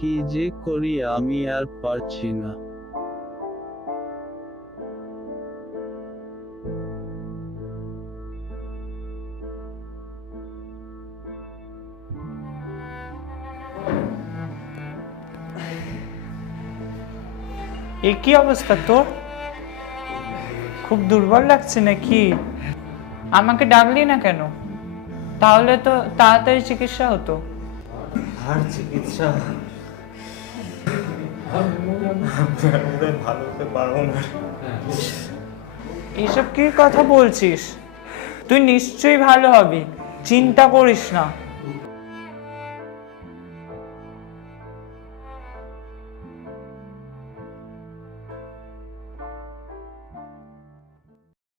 কি যে করি আমি আর পারছি না। এ কি অবস্থা তোর? খুব দুর্বল লাগছে নাকি? আমাকে ডাকলি না কেন? তাহলে তো তাড়াতাড়ি চিকিৎসা হতো। আর চিকিৎসা ভালো হতে পারবো না। এইসব কি কথা বলছিস? তুই নিশ্চয়ই ভালো হবি, চিন্তা করিস না।